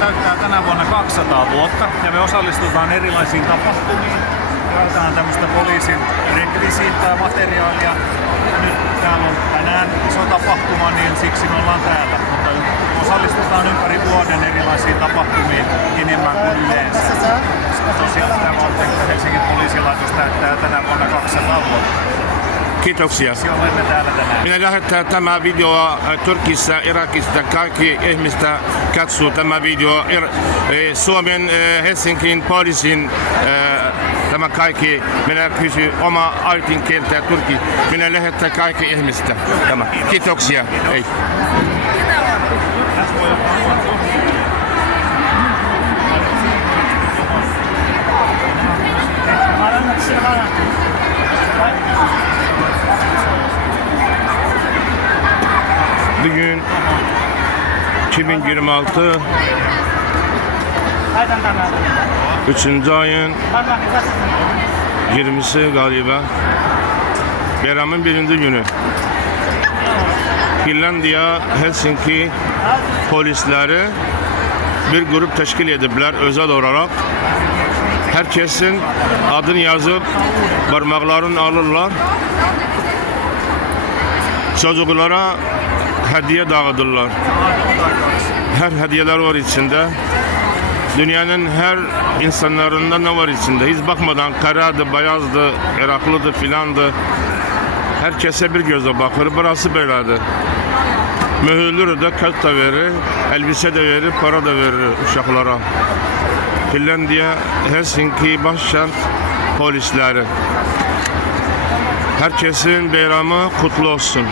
täyttää tänä vuonna 200 vuotta ja me osallistutaan erilaisiin tapahtumiin. Käytetään tämmöistä poliisin rekvisiittaa materiaalia. Nyt täällä on tänään iso tapahtuma, niin siksi me ollaan täällä. Mutta osallistutaan ympäri vuoden erilaisiin tapahtumiin enemmän kuin yleensä. Tosiaan sitä varten Helsingin poliisilaitos täyttää tänä vuonna 200 vuotta. Kiitoksia. Olemme täällä tänään. Minä lähettää tämä video Turkissa, Irakista, kaikki ihmistä katsoo tämä video. Suomen Helsingin poliisin tämä kaikki. Minä kysyn oma äidinkieltä Turkki. Minä lähettää kaikki ihmistä. Tämä. Kiitoksia. Ei. Bugün 2026 3. ayın 20'si galiba. Bayramın birinci günü. Finlandiya Helsinki polisleri bir grup teşkil edipler özel olarak. Herkesin adını yazıp parmaklarını alırlar. Çocuklara hediye dağıtırlar. Her hediyeler var içinde. Dünyanın her insanlarında ne var içinde? Hiç bakmadan karadı, beyazdı, Iraklıdı filandı. Herkese bir göze bakır. Burası böyledir. Mühürleri de kart da verir, elbise de verir, para da verir uşaklara. Finlandiya Helsinki başkent polisleri. Herkesin bayramı kutlu olsun.